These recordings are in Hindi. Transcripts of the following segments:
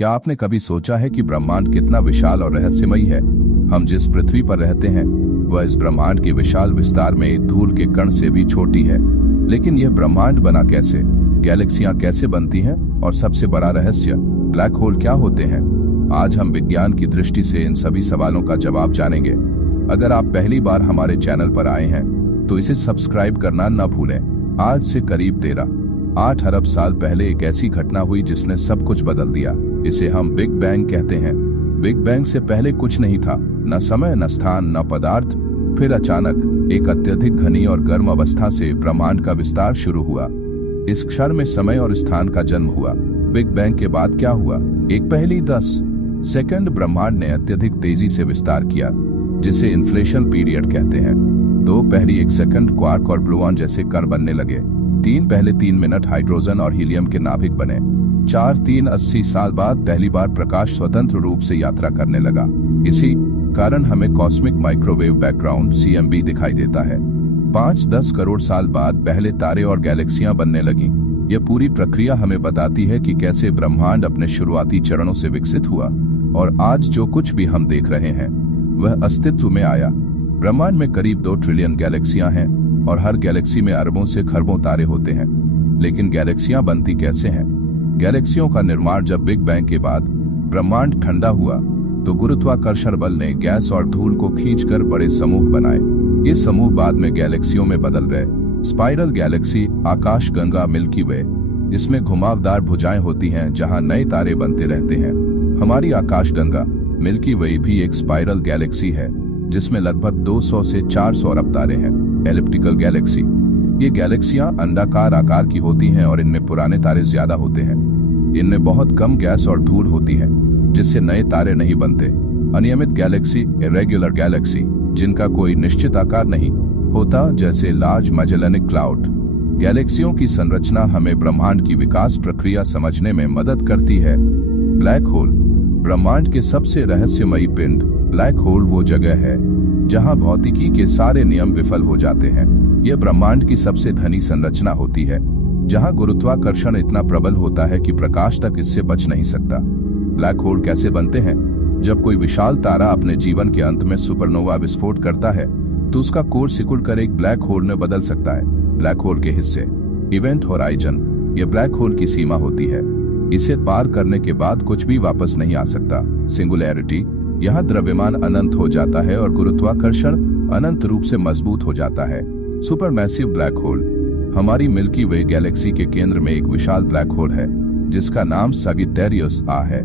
क्या आपने कभी सोचा है कि ब्रह्मांड कितना विशाल और रहस्यमयी है? हम जिस पृथ्वी पर रहते हैं वह इस ब्रह्मांड के विशाल विस्तार में एक धूल के कण से भी छोटी है। लेकिन यह ब्रह्मांड बना कैसे? गैलेक्सियां कैसे बनती हैं? और सबसे बड़ा रहस्य, ब्लैक होल क्या होते हैं? आज हम विज्ञान की दृष्टि से इन सभी सवालों का जवाब जानेंगे। अगर आप पहली बार हमारे चैनल पर आए हैं तो इसे सब्सक्राइब करना न भूलें। आज से करीब 13.8 अरब साल पहले एक ऐसी घटना हुई जिसने सब कुछ बदल दिया। इसे हम बिग बैंग कहते हैं। बिग बैंग से पहले कुछ नहीं था, न समय, न स्थान, न पदार्थ। फिर अचानक एक अत्यधिक घनी और गर्म अवस्था से ब्रह्मांड का विस्तार शुरू हुआ। इस क्षण में समय और स्थान का जन्म हुआ। बिग बैंग के बाद क्या हुआ? एक पहली 10 सेकंड ब्रह्मांड ने अत्यधिक तेजी से विस्तार किया, जिसे इन्फ्लेशन पीरियड कहते हैं। 2 पहली 1 सेकंड क्वार्क और ग्लूऑन जैसे कण बनने लगे। 3 पहले 3 मिनट हाइड्रोजन और हीलियम के नाभिक बने। 4 3 80 साल बाद पहली बार प्रकाश स्वतंत्र रूप से यात्रा करने लगा। इसी कारण हमें कॉस्मिक माइक्रोवेव बैकग्राउंड CMB दिखाई देता है। 5 10 करोड़ साल बाद पहले तारे और गैलेक्सियां बनने लगीं। यह पूरी प्रक्रिया हमें बताती है कि कैसे ब्रह्मांड अपने शुरुआती चरणों से विकसित हुआ और आज जो कुछ भी हम देख रहे हैं वह अस्तित्व में आया। ब्रह्मांड में करीब 2 ट्रिलियन गैलेक्सियां हैं और हर गैलेक्सी में अरबों से खरबों तारे होते हैं। लेकिन गैलेक्सियां बनती कैसे हैं? गैलेक्सियों का निर्माण, जब बिग बैंग के बाद ब्रह्मांड ठंडा हुआ तो गुरुत्वाकर्षण बल ने गैस और धूल को खींचकर बड़े समूह बनाए। ये समूह बाद में गैलेक्सियों में बदल गए। स्पाइरल गैलेक्सी, आकाशगंगा, मिल्की वे, इसमें घुमावदार भुजाएं होती हैं जहां नए तारे बनते रहते हैं। हमारी आकाशगंगा मिल्की वे भी एक स्पाइरल गैलेक्सी है जिसमें लगभग 200 से 400 अरब तारे हैं। एलिप्टिकल गैलेक्सी, ये गैलेक्सियां अंडाकार आकार की होती हैं और इनमें पुराने तारे ज्यादा होते हैं। इनमें बहुत कम गैस और धूल होती है जिससे नए तारे नहीं बनते। अनियमित गैलेक्सी, इरेगुलर गैलेक्सी, जिनका कोई निश्चित आकार नहीं होता, जैसे लार्ज मैजेलेनिक क्लाउड। गैलेक्सियों की संरचना हमें ब्रह्मांड की विकास प्रक्रिया समझने में मदद करती है। ब्लैक होल, ब्रह्मांड के सबसे रहस्यमयी पिंड। ब्लैक होल वो जगह है जहां भौतिकी के सारे नियम विफल हो जाते हैं। यह ब्रह्मांड की सबसे घनी संरचना होती है जहां गुरुत्वाकर्षण इतना प्रबल होता है कि प्रकाश तक इससे बच नहीं सकता। ब्लैक होल कैसे बनते हैं? जब कोई विशाल तारा अपने जीवन के अंत में सुपरनोवा विस्फोट करता है तो उसका कोर सिकुड़कर एक ब्लैक होल में बदल सकता है। ब्लैक होल के हिस्से, इवेंट होराइजन, यह ब्लैक होल की सीमा होती है। इसे पार करने के बाद कुछ भी वापस नहीं आ सकता। सिंगुलैरिटी, यहाँ द्रव्यमान अनंत हो जाता है और गुरुत्वाकर्षण अनंत रूप से मजबूत हो जाता है। सुपरमैसिव ब्लैक होल, हमारी मिल्की वे गैलेक्सी के केंद्र में एक विशाल ब्लैक होल है जिसका नाम सगिटेरियस A है।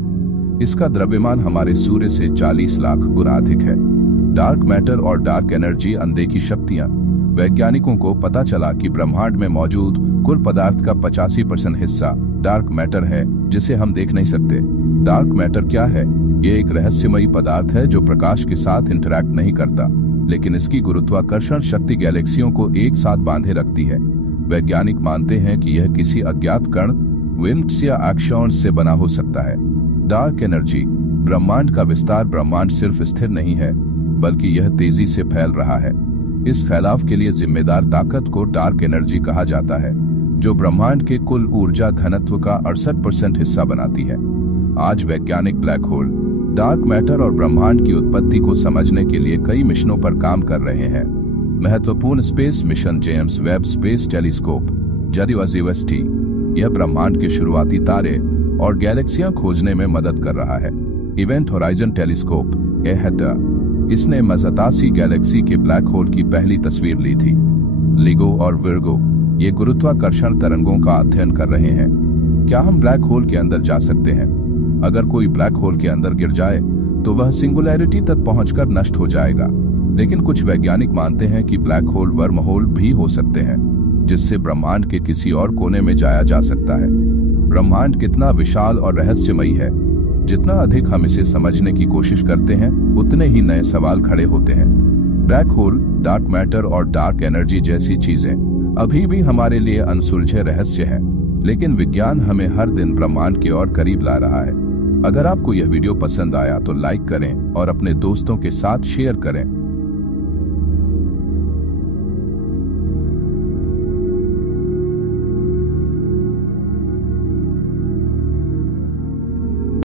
इसका द्रव्यमान हमारे सूर्य से 40 लाख गुना अधिक है। डार्क मैटर और डार्क एनर्जी, अनदेखी शक्तियां। वैज्ञानिकों को पता चला कि ब्रह्मांड में मौजूद कुल पदार्थ का 85% हिस्सा डार्क मैटर है जिसे हम देख नहीं सकते। डार्क मैटर क्या है? ये एक रहस्यमयी पदार्थ है जो प्रकाश के साथ इंटरैक्ट नहीं करता, लेकिन इसकी गुरुत्वाकर्षण शक्ति गैलेक्सियों को एक साथ बांधे रखती है। वैज्ञानिक मानते हैं कि यह किसी अज्ञात कण, विम्प्स या एक्सॉन्स से बना हो सकता है। डार्क एनर्जी, ब्रह्मांड का विस्तार। ब्रह्मांड सिर्फ स्थिर नहीं है बल्कि यह तेजी से फैल रहा है। इस फैलाव के लिए जिम्मेदार ताकत को डार्क एनर्जी कहा जाता है, जो ब्रह्मांड के कुल ऊर्जा घनत्व का 68% हिस्सा बनाती है। आज वैज्ञानिक ब्लैक होल, डार्क मैटर और ब्रह्मांड की उत्पत्ति को समझने के लिए कई मिशनों पर काम कर रहे हैं। महत्वपूर्ण space mission James Webb space telescope, JWST, यह ब्रह्मांड के शुरुआती तारे और गैलेक्सियां खोजने में मदद कर रहा है। इवेंट होराइजन टेलीस्कोप, EHT, इसने मज़तासी गैलेक्सी के ब्लैक होल की पहली तस्वीर ली थी। लिगो और विर्गो, ये गुरुत्वाकर्षण तरंगों का अध्ययन कर रहे हैं। क्या हम ब्लैक होल के अंदर जा सकते हैं? अगर कोई ब्लैक होल के अंदर गिर जाए तो वह सिंगुलैरिटी तक पहुंचकर नष्ट हो जाएगा। लेकिन कुछ वैज्ञानिक मानते हैं कि ब्लैक होल वर्म होल भी हो सकते हैं जिससे ब्रह्मांड के किसी और कोने में जाया जा सकता है। ब्रह्मांड कितना विशाल और रहस्यमयी है। जितना अधिक हम इसे समझने की कोशिश करते हैं उतने ही नए सवाल खड़े होते हैं। ब्लैक होल, डार्क मैटर और डार्क एनर्जी जैसी चीजें अभी भी हमारे लिए अनसुलझे रहस्य हैं, लेकिन विज्ञान हमें हर दिन ब्रह्मांड की ओर करीब ला रहा है। अगर आपको यह वीडियो पसंद आया तो लाइक करें और अपने दोस्तों के साथ शेयर करें।